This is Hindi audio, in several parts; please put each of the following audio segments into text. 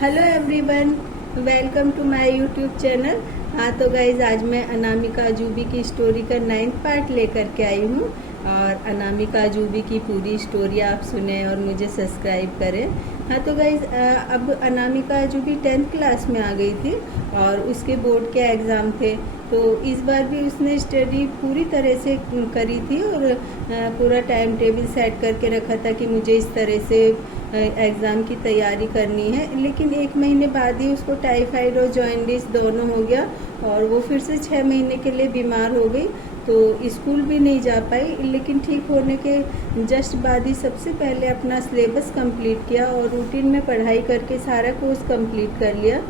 Hello everyone, welcome to my YouTube channel. हाँ तो गाइज, आज मैं अनामिका अजूबी की स्टोरी का 9th पार्ट लेकर के आई हूँ और अनामिका अजूबी की पूरी स्टोरी आप सुने और मुझे सब्सक्राइब करें। हाँ तो गाइज, अब अनामिका अजूबी 10th क्लास में आ गई थी और उसके बोर्ड के एग्ज़ाम थे। तो इस बार भी उसने स्टडी पूरी तरह से करी थी और पूरा टाइम टेबल सेट करके रखा था कि मुझे इस तरह से एग्ज़ाम की तैयारी करनी है। लेकिन 1 महीने बाद ही उसको टाइफाइड और जॉइंडिस दोनों हो गया और वो फिर से 6 महीने के लिए बीमार हो गई। तो स्कूल भी नहीं जा पाई, लेकिन ठीक होने के जस्ट बाद ही सबसे पहले अपना सिलेबस कंप्लीट किया और रूटीन में पढ़ाई करके सारा कोर्स कंप्लीट कर लिया।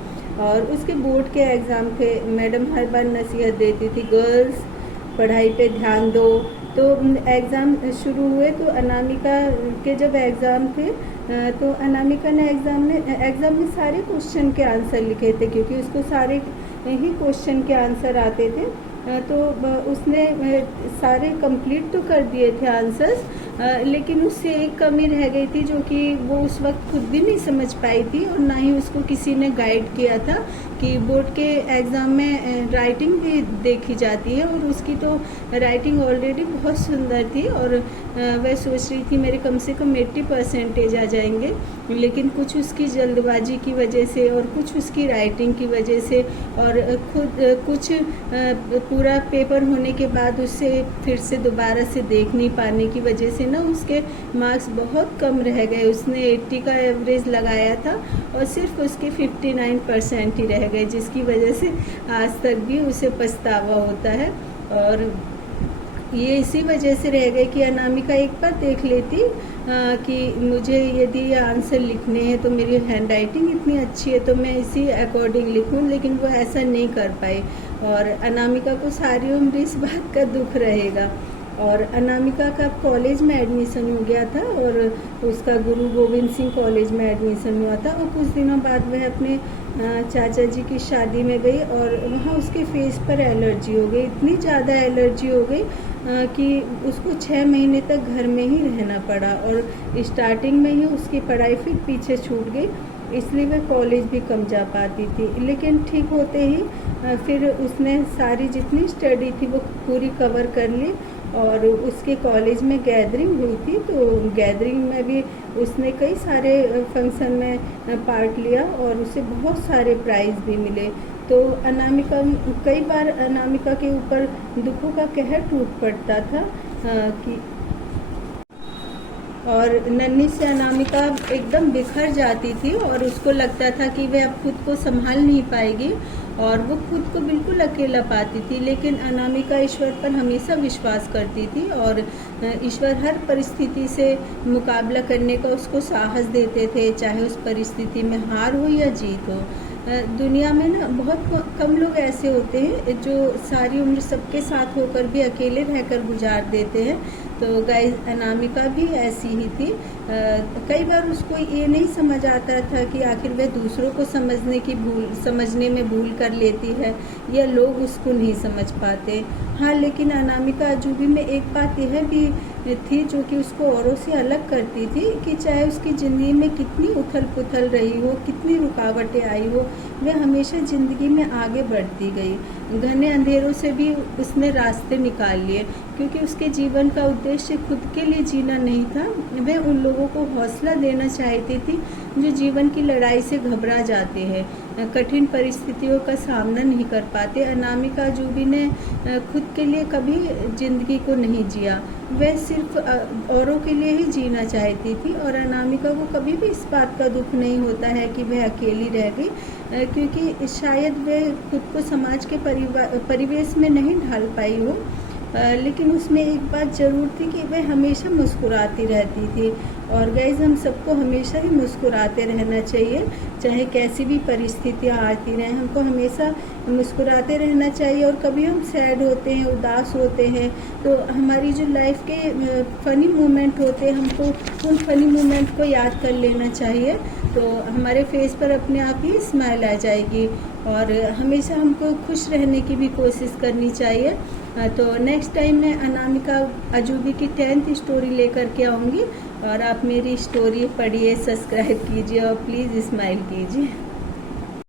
और उसके बोर्ड के एग्ज़ाम थे। मैडम हर बार नसीहत देती थी, गर्ल्स पढ़ाई पे ध्यान दो। तो एग्ज़ाम शुरू हुए तो अनामिका के जब एग्ज़ाम थे तो अनामिका ने एग्ज़ाम में सारे क्वेश्चन के आंसर लिखे थे, क्योंकि उसको सारे ही क्वेश्चन के आंसर आते थे। तो उसने सारे कंप्लीट तो कर दिए थे आंसर्स, लेकिन उससे एक कमी रह गई थी जो कि वो उस वक्त खुद भी नहीं समझ पाई थी और ना ही उसको किसी ने गाइड किया था कि बोर्ड के एग्ज़ाम में राइटिंग भी देखी जाती है और उसकी तो राइटिंग ऑलरेडी बहुत सुंदर थी और वह सोच रही थी मेरे कम से कम 80% आ जाएंगे। लेकिन कुछ उसकी जल्दबाजी की वजह से और कुछ उसकी राइटिंग की वजह से और खुद कुछ पूरा पेपर होने के बाद उससे फिर से दोबारा से देख नहीं पाने की वजह से ना उसके मार्क्स बहुत कम रह गए। उसने 80 का एवरेज लगाया था और सिर्फ उसके 59% ही रह गए, जिसकी वजह से आज तक भी उसे पछतावा होता है। और ये इसी वजह से रह गए कि अनामिका एक बार देख लेती कि मुझे यदि ये आंसर लिखने हैं तो मेरी हैंडराइटिंग इतनी अच्छी है तो मैं इसी अकॉर्डिंग लिखूं, लेकिन वो ऐसा नहीं कर पाई और अनामिका को सारी उम्र इस बात का दुख रहेगा। और अनामिका का कॉलेज में एडमिशन हो गया था और उसका गुरु गोविंद सिंह कॉलेज में एडमिशन हुआ था और कुछ दिनों बाद वह अपने चाचा जी की शादी में गई और वहाँ उसके फेस पर एलर्जी हो गई, इतनी ज़्यादा एलर्जी हो गई कि उसको 6 महीने तक घर में ही रहना पड़ा और स्टार्टिंग में ही उसकी पढ़ाई फिर पीछे छूट गई, इसलिए वह कॉलेज भी कम जा पाती थी। लेकिन ठीक होते ही फिर उसने सारी जितनी स्टडी थी वो पूरी कवर कर ली और उसके कॉलेज में गैदरिंग हुई थी। तो गैदरिंग में भी उसने कई सारे फंक्शन में पार्ट लिया और उसे बहुत सारे प्राइज़ भी मिले। तो अनामिका कई बार अनामिका के ऊपर दुखों का कहर टूट पड़ता था कि और नन्ही से अनामिका एकदम बिखर जाती थी और उसको लगता था कि वह अब खुद को संभाल नहीं पाएगी और वो खुद को बिल्कुल अकेला पाती थी। लेकिन अनामिका ईश्वर पर हमेशा विश्वास करती थी और ईश्वर हर परिस्थिति से मुकाबला करने का उसको साहस देते थे, चाहे उस परिस्थिति में हार हो या जीत हो। दुनिया में ना बहुत कम लोग ऐसे होते हैं जो सारी उम्र सबके साथ होकर भी अकेले रहकर गुजार देते हैं। तो गाइस, अनामिका भी ऐसी ही थी। कई बार उसको ये नहीं समझ आता था कि आखिर वह दूसरों को समझने में भूल कर लेती है या लोग उसको नहीं समझ पाते। हाँ, लेकिन अनामिका अजूबी में एक बात यह भी थी जो कि उसको औरों से अलग करती थी कि चाहे उसकी ज़िंदगी में कितनी उथल पुथल रही हो, कितनी रुकावटें आई हो, वह हमेशा ज़िंदगी में आगे बढ़ती गई। घने अंधेरों से भी उसने रास्ते निकाल लिए, क्योंकि उसके जीवन का उद्देश्य खुद के लिए जीना नहीं था। वह उन लोगों को हौसला देना चाहती थी जो जीवन की लड़ाई से घबरा जाते हैं, कठिन परिस्थितियों का सामना नहीं कर पाते। अनामिका अजूबी ने खुद के लिए कभी ज़िंदगी को नहीं जिया, वह सिर्फ औरों के लिए ही जीना चाहती थी। और अनामिका को कभी भी इस बात का दुख नहीं होता है कि वह अकेली रह गई, क्योंकि शायद वह खुद को समाज के परिवेश में नहीं ढाल पाई हो। लेकिन उसमें एक बात ज़रूर थी कि वह हमेशा मुस्कुराती रहती थी। और गाइस, हम सबको हमेशा ही मुस्कुराते रहना चाहिए, चाहे कैसी भी परिस्थितियाँ आती रहें, हमको हमेशा मुस्कुराते रहना चाहिए। और कभी हम सैड होते हैं, उदास होते हैं, तो हमारी जो लाइफ के फ़नी मोमेंट होते हैं, हमको उन फ़नी मोमेंट को याद कर लेना चाहिए, तो हमारे फेस पर अपने आप ही स्माइल आ जाएगी। और हमेशा हमको खुश रहने की भी कोशिश करनी चाहिए। तो नेक्स्ट टाइम मैं अनामिका अजूबी की 10th स्टोरी लेकर के आऊँगी। और आप मेरी स्टोरी पढ़िए, सब्सक्राइब कीजिए और प्लीज़ स्माइल कीजिए।